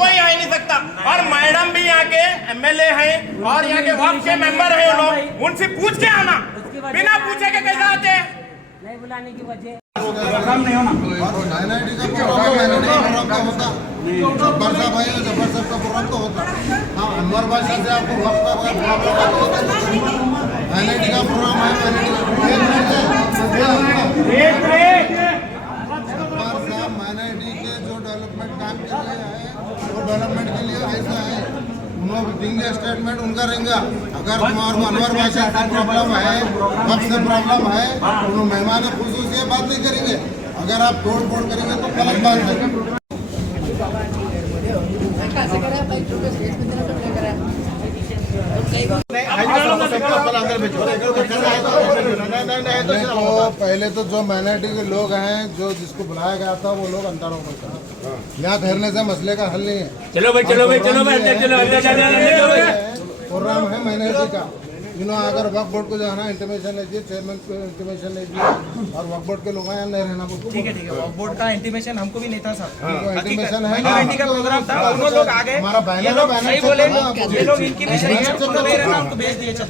कोई आ ही नहीं सकता। और मैडम भी यहाँ के एमएलए हैं और यहाँ के वक्त के मेंबर हैं लोग, उनसे पूछ के आना, बिना पूछे के कैसे आते हैं? नहीं बुलाने की वजह काम नहीं होना। माइनॉरिटी का प्रोग्राम तो होता, जब्बार साहब आए तो जब्बार साहब का प्रोग्राम तो होता। हाँ, अनवर भाषा से आपको वक्त का माइनॉरिटी का प्रोग्राम है, जब्बार साहब माइनॉरिटी के जो डेवलपमेंट काम के लिए है, वो डेवलपमेंट के लिए ऐसा है, उन्होंने देंगे स्टेटमेंट उनका रहेगा। अगर तुम्हारे को अनवर भाषा से प्रॉब्लम है, वक्त से प्रॉब्लम है, तो मेहमान खुसूस ये बात नहीं करेंगे। अगर आप तोड़ फोड़ करेंगे तो गलत बात है। पहले तो जो माइनॉरिटी के लोग हैं, जो जिसको बुलाया गया था, वो लोग अंदर हो गए। यहाँ ठहरने से मसले का हल नहीं है। चलो भाई, चलो भाई, चलो भाई, अंदर चलो, अंदर चलो। प्रोग्राम है माइनॉरिटी का। इन्होंने अगर वक्फ बोर्ड को जाना इंटीमेशन लीजिए, चेयरमैन को इंटीमेशन लीजिए, और वक्फ बोर्ड के लोग यहाँ नहीं रहना। ठीक है, वक्फ बोर्ड का इंटीमेशन हमको भी नहीं था सर। इंटीमेशन है, माइनॉरिटी का प्रोग्राम था, दोनों लोग आ गए। हमारा ये लोग सही बोले, ये लोग इनकी भी सही है, हमको भेज दिए चल।